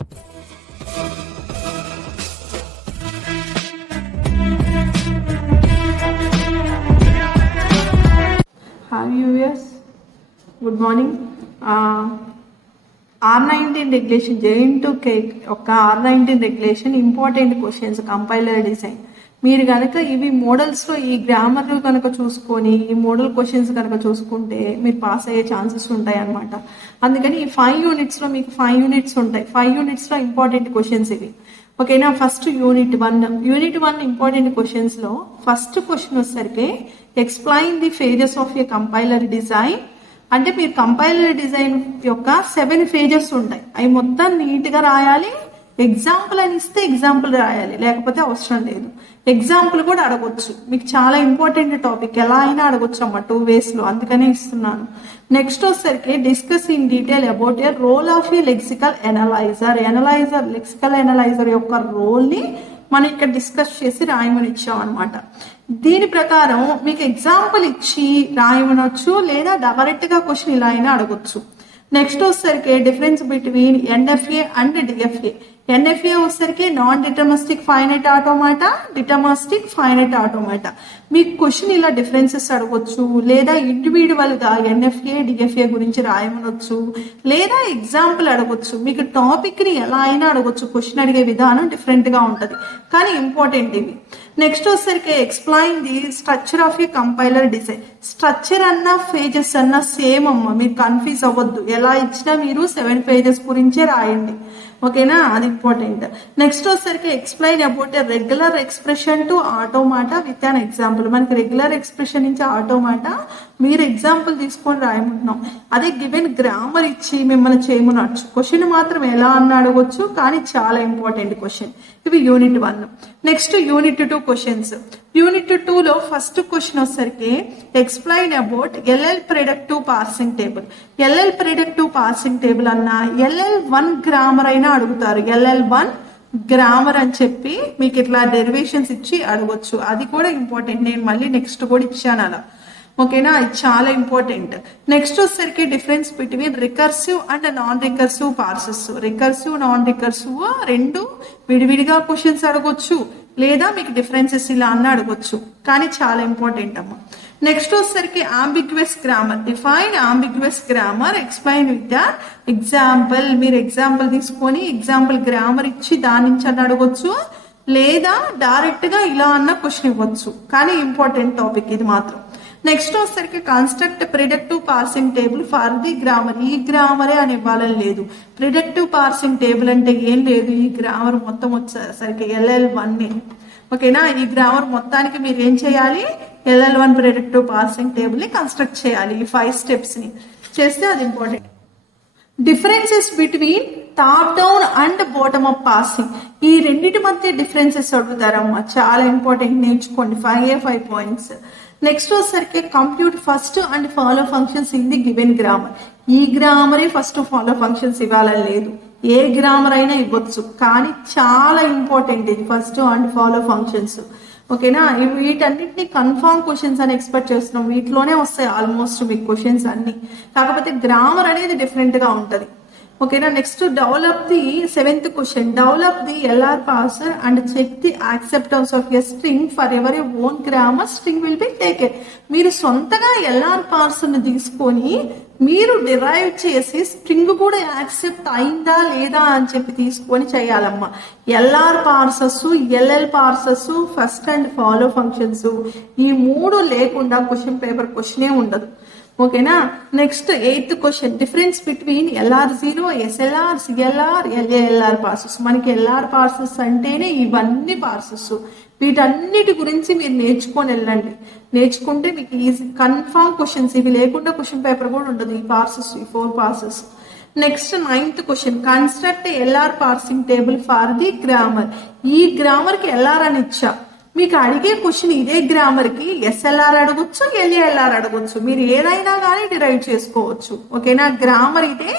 Hi viewers, good morning. R19 regulation J/K యొక్క R19 regulation important questions compiler design. మీరు కనుక ఇవి మోడల్స్లో ఈ గ్రామర్ కనుక చూసుకొని ఈ మోడల్ క్వశ్చన్స్ కనుక చూసుకుంటే మీరు పాస్ అయ్యే ఛాన్సెస్ ఉంటాయి అనమాట. అందుకని ఈ 5 యూనిట్స్లో మీకు 5 యూనిట్స్ ఉంటాయి. 5 యూనిట్స్లో ఇంపార్టెంట్ క్వశ్చన్స్ ఇవి. ఓకేనా? ఫస్ట్ యూనిట్ 1 ఇంపార్టెంట్ క్వశ్చన్స్లో ఫస్ట్ క్వశ్చన్ వచ్చేసరికి explain the phases of a compiler design. అంటే మీరు కంపైలర్ డిజైన్ యొక్క 7 ఫేజెస్ ఉంటాయి. అవి మొత్తం నీట్గా రాయాలి. ఎగ్జాంపుల్ అని ఇస్తే ఎగ్జాంపుల్ రాయాలి, లేకపోతే అవసరం లేదు. ఎగ్జాంపుల్ కూడా అడగొచ్చు. మీకు చాలా ఇంపార్టెంట్ టాపిక్, ఎలా అయినా అడగొచ్చు అమ్మ 2 వేస్లో, అందుకనే ఇస్తున్నాను. నెక్స్ట్ వచ్చేసరికి discuss in detail about a role of a lexical analyser. Lexical analyser యొక్క రోల్ని మనం ఇక్కడ డిస్కస్ చేసి రాయమని ఇచ్చాం అనమాట. దీని ప్రకారం మీకు ఎగ్జాంపుల్ ఇచ్చి రాయమనొచ్చు, లేదా డైరెక్ట్గా క్వశ్చన్ ఇలా అయినా అడగొచ్చు. నెక్స్ట్ వచ్చేసరికి difference between NFA and DFA. NFA వచ్చేసరికి non deterministic finite automata, deterministic finite automata. మీకు క్వశ్చన్ ఇలా డిఫరెన్సెస్ అడగొచ్చు, లేదా ఇండివిజువల్ గా ఎన్ఎఫ్ఏ డిఎఫ్ఏ గురించి రాయమనొచ్చు, లేదా ఎగ్జాంపుల్ అడగొచ్చు. మీకు టాపిక్ ని ఎలా అయినా అడగొచ్చు. క్వశ్చన్ అడిగే విధానం డిఫరెంట్ గా ఉంటది, కానీ ఇంపార్టెంట్ ఇవి. నెక్స్ట్ వచ్చేసరికి explain the structure of a compiler design. Structure అన్న ఫేజెస్ అన్న సేమ్ అమ్మ, మీరు కన్ఫ్యూజ్ అవ్వద్దు. ఎలా ఇచ్చినా మీరు 7 ఫేజెస్ గురించే రాయండి. ఓకేనా? అది ఇంపార్టెంట్. నెక్స్ట్ వచ్చేసరికి explain about a regular expression to automata with an example. మనకి రెగ్యులర్ ఎక్స్ప్రెషన్ నుంచి ఆటోమాటా మీరు ఎగ్జాంపుల్ తీసుకొని రాయమంటున్నాం. అదే గివెన్ గ్రామర్ ఇచ్చి మిమ్మల్ని చేయమనొచ్చు. క్వశ్చన్ మాత్రం ఎలా అన్న అడగొచ్చు, కానీ చాలా ఇంపార్టెంట్ క్వశ్చన్. ఇవి unit 1. Next unit 2 questions. Unit 2లో ఫస్ట్ క్వశ్చన్ వచ్చేసరికి explain about LL predictive parsing table. LL predictive parsing table అన్న LL1 గ్రామర్ అయినా అడుగుతారు. LL1 గ్రామర్ అని చెప్పి మీకు ఇట్లా డెరివేషన్స్ ఇచ్చి అడగొచ్చు. అది కూడా ఇంపార్టెంట్. నేను మళ్ళీ నెక్స్ట్ కూడా ఇచ్చాను అలా. ఓకేనా? ఇది చాలా ఇంపార్టెంట్. నెక్స్ట్ వచ్చేసరికి difference between recursive and non recursive parsers. Recursive non recursive రెండు విడివిడిగా క్వశ్చన్స్ అడగొచ్చు, లేదా మీకు డిఫరెన్సెస్ ఇలా అన్న అడగొచ్చు, కానీ చాలా ఇంపార్టెంట్ అమ్మ. నెక్స్ట్ వచ్చేసరికి ambiguous grammar. Define ambiguous grammar, explain with the example. మీరు ఎగ్జాంపుల్ తీసుకొని ఎగ్జాంపుల్ గ్రామర్ ఇచ్చి దాని నుంచి అన్న అడగొచ్చు, లేదా డైరెక్ట్ గా ఇలా అన్న క్వశ్చన్ ఇవ్వచ్చు, కానీ ఇంపార్టెంట్ టాపిక్ ఇది మాత్రం. నెక్స్ట్ వచ్చేసరికి construct predictive parsing table for the grammar. ఈ గ్రామరే అని ఇవ్వాలని లేదు. ప్రిడిక్టివ్ పార్సింగ్ టేబుల్ అంటే ఏం లేదు, ఈ గ్రామర్ మొత్తం వచ్చేసరికి LL1. ఓకేనా? ఈ గ్రామర్ మొత్తానికి మీరు ఏం చేయాలి, LL1 ప్రిడిక్టివ్ పార్సింగ్ టేబుల్ ని కన్స్ట్రక్ట్ చేయాలి. ఈ 5 స్టెప్స్ ని చేస్తే అది important. Differences between top down and bottom up passing. ఈ రెండింటి మధ్య డిఫరెన్సెస్ అడుగుతారమ్మా, చాలా ఇంపార్టెంట్. నేర్చుకోండి. 5 పాయింట్స్. నెక్స్ట్ వచ్చేసరికి compute first and follow functions in the given grammar. ఈ గ్రామరే ఫస్ట్ ఫాలో ఫంక్షన్స్ ఇవ్వాలని లేదు, ఏ గ్రామర్ అయినా ఇవ్వచ్చు, కానీ చాలా ఇంపార్టెంట్ ఇది ఫస్ట్ అండ్ ఫాలో ఫంక్షన్స్. ఓకేనా? వీటన్నిటిని కన్ఫర్మ్ క్వశ్చన్స్ అని ఎక్స్పెక్ట్ చేస్తున్నాం. వీటిలోనే వస్తాయి ఆల్మోస్ట్ మీకు క్వశ్చన్స్ అన్ని, కాకపోతే గ్రామర్ అనేది డిఫరెంట్ గా ఉంటది. ఓకేనా? Next develop the 7th question. Develop the LR parser and check the acceptance of a string for ever own grammar string will be taken. మీరు సొంతగా LR పార్సర్ ని తీసుకొని మీరు డిరైవ్ చేసి స్ట్రింగ్ కూడా యాక్సెప్ట్ అయిందా లేదా అని చెప్పి తీసుకొని చేయాలమ్మా. LR parsers, LL parsers, first and follow functions, ఈ 3 లేకుండా క్వశ్చన్ పేపర్ క్వశ్చనే ఉండదు. ఓకేనా? Next 8th question. Difference between LR0, SLR, CLR, LALR parsers. మనకి LR పార్సెస్ అంటేనే ఇవన్నీ పార్సెస్. వీటన్నిటి గురించి మీరు నేర్చుకొని వెళ్ళండి. నేర్చుకుంటే మీకు ఈజీ కన్ఫర్మ్ క్వశ్చన్స్. ఇవి లేకుండా క్వశ్చన్ పేపర్ కూడా ఉండదు, ఈ పార్సెస్, ఈ 4 parsers. Next 9th question. Construct LR parsing table for the grammar. ఈ గ్రామర్ కి LR అని ఇచ్చా, మీకు అడిగే క్వశ్చన్ ఇదే గ్రామర్ కి SLR అడగొచ్చు, LALR అడగొచ్చు. మీరు ఏదైనా కానీ డిరైవ్ చేసుకోవచ్చు. ఓకేనా? గ్రామర్ ఇదే,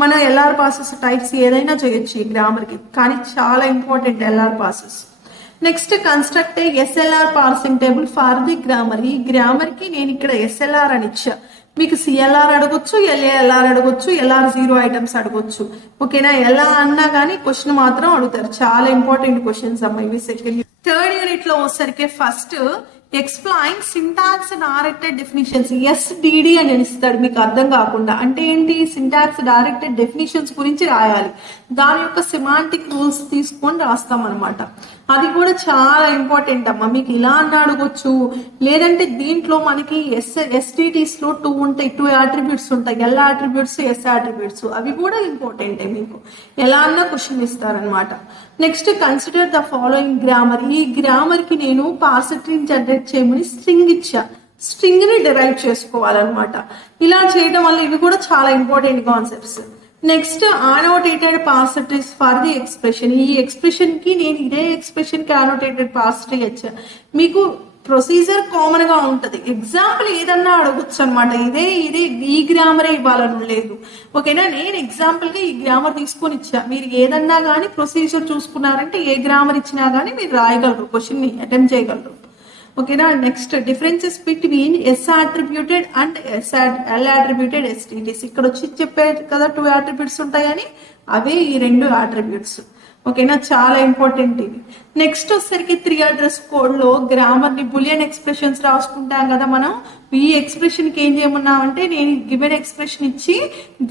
మన LR పాసెస్ టైప్స్ ఏదైనా చేయొచ్చు ఈ గ్రామర్ కి, కానీ చాలా important LR passes. Next construct SLR parsing table for the grammar. ఈ గ్రామర్ కి నేను ఇక్కడ SLR అని ఇచ్చా, మీకు సిఎల్ఆర్ అడగొచ్చు, ఎల్ఏఎల్ఆర్ అడగొచ్చు, ఎల్ఆర్ 0 ఐటమ్స్ అడగొచ్చు. ఓకేనా, ఎలా అన్నా కానీ క్వశ్చన్ మాత్రం అడుగుతారు. చాలా ఇంపార్టెంట్ క్వశ్చన్స్ అమ్మా ఇవి. సెకండ్ థర్డ్ యూనిట్ లో వచ్చేసరికి first explain syntax directed definitions, SDD అని ఇస్తాడు మీకు అర్థం కాకుండా. అంటే ఏంటి, సింటాక్స్ డైరెక్టెడ్ డెఫినిషన్స్ గురించి రాయాలి, దాని యొక్క సిమాంటిక్ రూల్స్ తీసుకొని రాస్తాం అనమాట. అది కూడా చాలా ఇంపార్టెంట్ అమ్మా. మీకు ఇలా అన్న అడగొచ్చు, లేదంటే దీంట్లో మనకి SDDs లో 2 ఉంటాయి, 2 అట్రిబ్యూట్స్ ఉంటాయి, L అట్రిబ్యూట్స్, S అట్రిబ్యూట్స్. అవి కూడా ఇంపార్టెంటే, మీకు ఎలా అన్న క్వశ్చన్ ఇస్తారనమాట. Next consider the following grammar. ఈ గ్రామర్ కి నేను పార్సెట్ని జనరేట్ చేయమని స్ట్రింగ్ ఇచ్చా, స్ట్రింగ్ ని డిరైవ్ చేసుకోవాలన్నమాట. ఇలా చేయడం వల్ల ఇవి కూడా చాలా important concepts. Next annotated parse trees for the expression. ఈ ఎక్స్ప్రెషన్ కి నేను ఇదే ఎక్స్ప్రెషన్ కి అనోటేటెడ్ పార్సెట్రీ ఇచ్చా. మీకు ప్రొసీజర్ కామన్ గా ఉంటది, ఎగ్జాంపుల్ ఏదన్నా అడగొచ్చు అనమాట. ఇదే ఈ గ్రామరే ఇవ్వాలని లేదు. ఓకేనా, నేను ఎగ్జాంపుల్ గా ఈ గ్రామర్ తీసుకొని ఇచ్చా. మీరు ఏదన్నా కానీ ప్రొసీజర్ చూసుకున్నారంటే ఏ గ్రామర్ ఇచ్చినా గానీ మీరు రాయగలరు, క్వశ్చన్ ని అటెంప్ట్ చేయగలరు. ఓకేనా, next differences between S attributed and L attributed STDs. ఇక్కడ వచ్చి చెప్పారు కదా 2 అట్రిబ్యూట్స్ ఉంటాయని, అవే ఈ 2 అట్రిబ్యూట్స్. ఓకేనా, చాలా ఇంపార్టెంట్ ఇది. నెక్స్ట్ వచ్చేసరికి 3 అడ్రస్ కోడ్ లో గ్రామర్ ని బులియన్ ఎక్స్ప్రెషన్స్ రాసుకుంటాం కదా మనం. ఈ ఎక్స్ప్రెషన్ కి ఏం చేయమన్నామంటే, నేను గివెన్ ఎక్స్ప్రెషన్ ఇచ్చి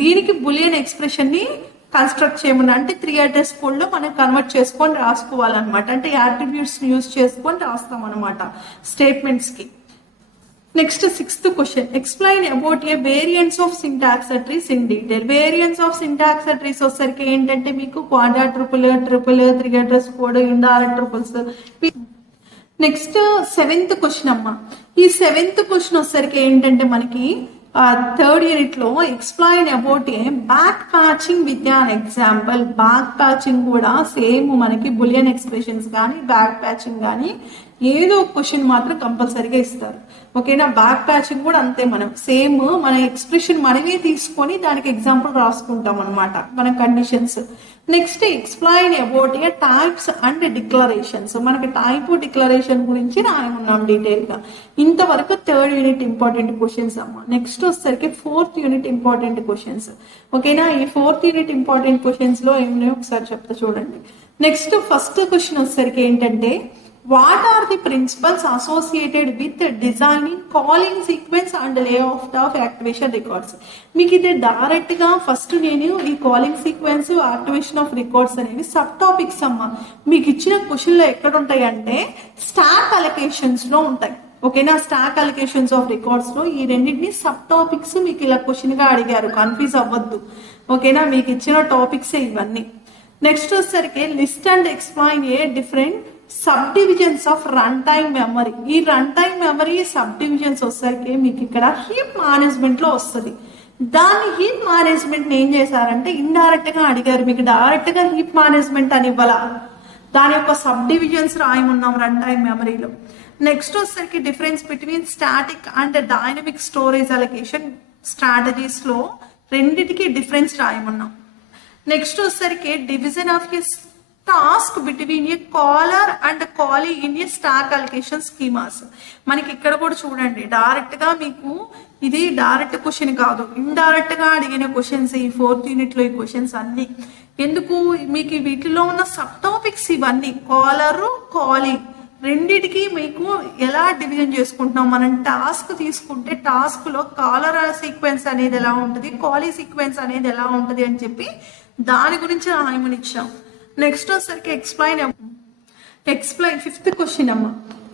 దీనికి బులియన్ ఎక్స్ప్రెషన్ ని కన్స్ట్రక్ట్ చేయమన్నా. అంటే 3 అడ్రస్ కోడ్ లో మనం కన్వర్ట్ చేసుకొని రాసుకోవాలన్నమాట. అంటే అట్రిబ్యూట్స్ యూజ్ చేసుకొని రాస్తాం అనమాట స్టేట్మెంట్స్ కి. Next 6th question, explain about a variants of syntax trees in detail. Variants of syntax trees వచ్చేసరికి ఏంటంటే మీకు quadra triple, 3 address code, indirect triples. Next 7th question అమ్మా. ఈ 7th క్వశ్చన్ వచ్చేసరికి ఏంటంటే మనకి థర్డ్ యూనిట్ లో explain about a back patching with an example. Back patching కూడా సేమ్ మనకి బులియన్ ఎక్స్ప్రెషన్స్ కానీ బ్యాక్ ప్యాచింగ్ కానీ ఏదో క్వశ్చన్ మాత్రం కంపల్సరీగా ఇస్తారు. ఓకేనా, బ్యాక్ ప్యాచింగ్ కూడా అంతే, మనం సేమ్ మన ఎక్స్ప్రెషన్ మనమే తీసుకొని దానికి ఎగ్జాంపుల్ రాసుకుంటాం అనమాట మన conditions. Next explain about A types and declarations. మనకి టైప్ డిక్లరేషన్ గురించి రాయమన్నాం డీటెయిల్ గా. ఇంతవరకు థర్డ్ యూనిట్ ఇంపార్టెంట్ క్వశ్చన్స్ అమ్మ. నెక్స్ట్ వచ్చేసరికి 4th యూనిట్ ఇంపార్టెంట్ క్వశ్చన్స్. ఓకేనా, ఈ 4th యూనిట్ ఇంపార్టెంట్ క్వశ్చన్స్ లో ఏమన్నాయో ఒకసారి చెప్తా చూడండి. నెక్స్ట్ ఫస్ట్ క్వశ్చన్ వచ్చేసరికి ఏంటంటే, what are the principles associated with designing calling sequence and layout of activation records. మీకు ఇది డైరెక్ట్ గా ఫస్ట్ నేను ఈ calling sequence, activation of records అనేవి సబ్ టాపిక్స్ అమ్మా. మీకు ఇచ్చిన క్వశ్చన్ లో ఎక్కడ ఉంటాయి అంటే స్టాక్ అలొకేషన్స్ లో ఉంటాయి. ఓకేనా, స్టాక్ అలొకేషన్స్ ఆఫ్ రికార్డ్స్ లో ఈ రెండింటిని సబ్ టాపిక్స్ మీకు ఇలా క్వశ్చన్ గా అడిగారు, కన్ఫ్యూజ్ అవ్వద్దు. ఓకేనా, మీకు ఇచ్చిన టాపిక్స్ ఇవన్నీ. నెక్స్ట్ వచ్చేసరికి list and explain a different sub divisions of run time memory. ఈ run time memory sub divisions వచ్చేసరికి మీకు ఇక్కడ హీప్ మేనేజ్మెంట్ లో వస్తుంది. దాన్ని హీప్ మేనేజ్మెంట్ ఏం చేశారంటే ఇండైరెక్ట్ గా అడిగారు, మీకు డైరెక్ట్ గా హీప్ మేనేజ్మెంట్ అని ఇవ్వాల, దాని యొక్క సబ్ డివిజన్స్ రాయమన్నాం రన్ టైమ్ మెమరీలో. నెక్స్ట్ వచ్చేసరికి difference between static and dynamic storage allocation strategies లో రెండిటికి డిఫరెన్స్ రాయమన్నాం. నెక్స్ట్ వచ్చేసరికి division of task between a caller and callee in a stack allocation schemas. మనకి ఇక్కడ కూడా చూడండి, డైరెక్ట్ గా మీకు ఇది డైరెక్ట్ క్వశ్చన్ కాదు, ఇండైరెక్ట్ గా అడిగిన క్వశ్చన్స్ ఈ 4th యూనిట్ లో ఈ క్వశ్చన్స్ అన్ని. ఎందుకు, మీకు వీటిలో ఉన్న సబ్ టాపిక్స్ ఇవన్నీ. కాలర్, కాలీ రెండిటికి మీకు ఎలా డివిజన్ చేసుకుంటున్నాం. మనం టాస్క్ తీసుకుంటే టాస్క్ లో కాలర్ సీక్వెన్స్ అనేది ఎలా ఉంటుంది, కాలీ సీక్వెన్స్ అనేది ఎలా ఉంటుంది అని చెప్పి దాని గురించి రాయమని ఇచ్చాం. నెక్స్ట్ వచ్చేసరికి ఎక్స్ప్లెయిన్ 5th క్వశ్చన్ అమ్మ.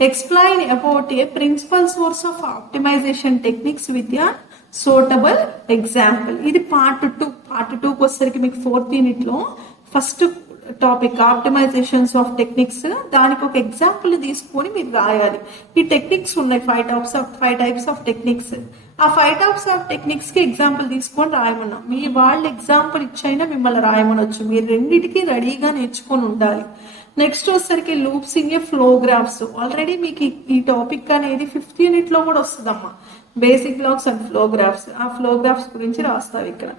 Explain about a principle source of optimisation techniques with a suitable example. ఇది పార్ట్ 2. పార్ట్ 2 వచ్చేసరికి మీకు 4th యూనిట్ లో first topic optimisations of techniques. దానికి ఒక ఎగ్జాంపుల్ తీసుకొని మీరు రాయాలి. ఈ టెక్నిక్స్ ఉన్నాయి 5 టైప్స్ ఆఫ్ టెక్నిక్స్. ఆ 5 టైప్స్ ఆఫ్ టెక్నిక్స్ కి ఎగ్జాంపుల్ తీసుకొని రాయమన్నాం. మీ వాళ్ళు ఎగ్జాంపుల్ ఇచ్చైనా మిమ్మల్ని రాయమనొచ్చు, మీరు రెండింటికి రెడీగా నేర్చుకొని ఉండాలి. నెక్స్ట్ వచ్చేసరికి లూప్సింగ్ ఏ ఫ్లో గ్రాఫ్స్. ఆల్రెడీ మీకు ఈ టాపిక్ అనేది 5th యూనిట్ లో కూడా వస్తుందమ్మా, basic blocks and flow graphs. ఆ ఫ్లో గ్రాఫ్స్ గురించి రాస్తావు ఇక్కడ.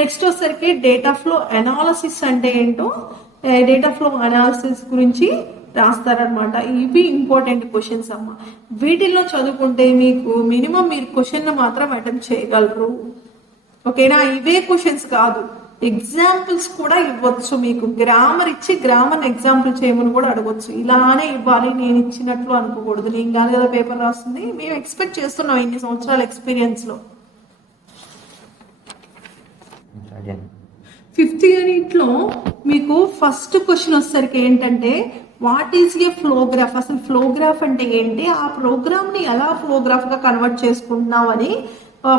నెక్స్ట్ వచ్చేసరికి డేటా ఫ్లో అనాలిసిస్ అంటే ఏంటో, డేటా ఫ్లో అనాలిసిస్ గురించి రాస్తారనమాట. ఇవి ఇంపార్టెంట్ క్వశ్చన్స్ అమ్మ. వీటిల్లో చదువుకుంటే మీకు మినిమం మీరు క్వశ్చన్ మాత్రం అటెంప్ట్ చేయగలరు. ఓకేనా? ఇవే క్వశ్చన్స్ కాదు, ఎగ్జాంపుల్స్ కూడా ఇవ్వచ్చు. మీకు గ్రామర్ ఇచ్చి గ్రామర్ ఎగ్జాంపుల్ చేయమని కూడా అడగొచ్చు. ఇలానే ఇవ్వాలి, నేను ఇచ్చినట్లు అనుకోకూడదు. నేను కాదు కదా పేపర్ రాస్తుంది, మేము ఎక్స్పెక్ట్ చేస్తున్నాం ఇన్ని సంవత్సరాల ఎక్స్పీరియన్స్ లో. 5th యూనిట్ లో మీకు ఫస్ట్ క్వశ్చన్ వచ్చేసరికి ఏంటంటే, వాట్ ఈజ్ ఏ ఫ్లోగ్రాఫ్? అసలు ఫ్లోగ్రాఫ్ అంటే ఏంటి, ఆ ప్రోగ్రామ్ ని ఎలా ఫ్లోగ్రాఫ్ గా కన్వర్ట్ చేసుకుంటున్నాం అని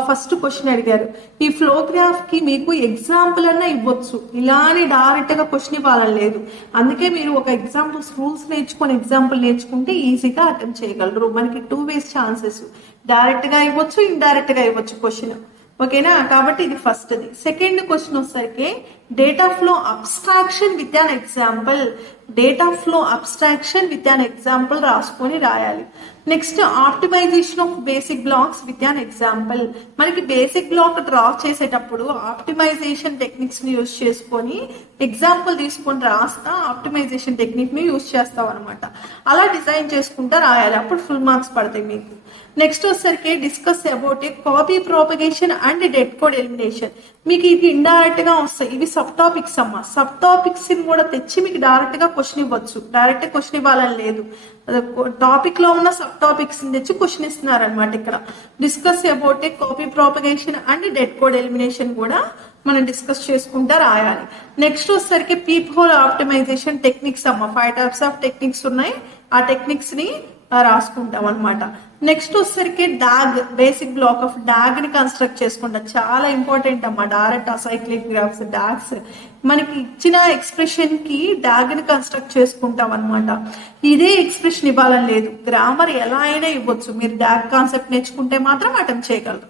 ఫస్ట్ క్వశ్చన్ అడిగారు. ఈ ఫ్లోగ్రాఫ్ కి మీకు ఎగ్జాంపుల్ అన్నా ఇవ్వచ్చు, ఇలానే డైరెక్ట్ గా క్వశ్చన్ ఇవ్వాలని లేదు. అందుకే మీరు ఒక ఎగ్జాంపుల్స్ రూల్స్ నేర్చుకొని ఎగ్జాంపుల్ నేర్చుకుంటే ఈజీగా అటెంప్ట్ చేయగలరు. మనకి 2 ways ఛాన్సెస్, డైరెక్ట్ గా ఇవ్వచ్చు, ఇండైరెక్ట్ గా ఇవ్వచ్చు క్వశ్చన్. ఓకేనా? కాబట్టి ఇది ఫస్ట్ది. సెకండ్ క్వశ్చన్ వచ్చేసరికి data flow abstraction with an example. Data flow abstraction with an example రాసుకొని రాయాలి. Next optimisation of basic blocks with an example. మనకి బేసిక్ బ్లాక్ డ్రా చేసేటప్పుడు ఆప్టిమైజేషన్ టెక్నిక్స్ ని యూజ్ చేసుకొని ఎగ్జాంపుల్ తీసుకొని రాస్తా ఆప్టిమైజేషన్ టెక్నిక్ ని యూజ్ చేస్తాం అనమాట. అలా డిజైన్ చేసుకుంటా రాయాలి, అప్పుడు ఫుల్ మార్క్స్ పడతాయి మీకు. నెక్స్ట్ వచ్చేసరికి discuss about a copy propagation and dead code elimination. మీకు ఇది ఇండైరెక్ట్ గా వస్తాయి, ఇవి సబ్ టాపిక్స్ అమ్మ. సబ్ టాపిక్స్ ని కూడా తెచ్చి మీకు డైరెక్ట్ గా క్వశ్చన్ ఇవ్వచ్చు, డైరెక్ట్ క్వశ్చన్ ఇవ్వాలని లేదు. టాపిక్ లో ఉన్న సబ్ టాపిక్స్ ని తెచ్చి క్వశ్చన్ ఇస్తున్నారు అనమాట. ఇక్కడ discuss about a copy propagation and dead code elimination కూడా మనం డిస్కస్ చేసుకుంటా రాయాలి. నెక్స్ట్ వచ్చేసరికి పీప్ హోల్ ఆప్టిమైజేషన్ టెక్నిక్స్ అమ్మ. 5 types ఆఫ్ టెక్నిక్స్ ఉన్నాయి, ఆ టెక్నిక్స్ ని రాసుకుంటాం అనమాట. నెక్స్ట్ వచ్చేసరికి dog, basic black of dog ని కన్స్ట్రక్ట్ చేసుకుంటాం. చాలా ఇంపార్టెంట్ అమ్మా, డైరెక్ట్ అసైక్లిక్ గ్రాఫ్స్, డాగ్స్. మనకి ఇచ్చిన ఎక్స్ప్రెషన్ కి డాగ్ ని కన్స్ట్రక్ట్ చేసుకుంటాం అనమాట. ఇదే ఎక్స్ప్రెషన్ ఇవ్వాలని లేదు, గ్రామర్ ఎలా అయినా ఇవ్వచ్చు. మీరు డాగ్ కాన్సెప్ట్ నేర్చుకుంటే మాత్రం అటెంప్ట్ చేయగలరు.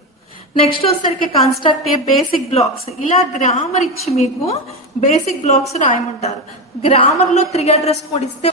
నెక్స్ట్ వచ్చేసరికి కన్స్ట్రక్ట్ ఏ బేసిక్ బ్లాక్స్. ఇలా గ్రామర్ ఇచ్చి మీకు బేసిక్ బ్లాక్స్ రాయమంటారు. గ్రామర్ లో 3 address కోడ్ ఇస్తే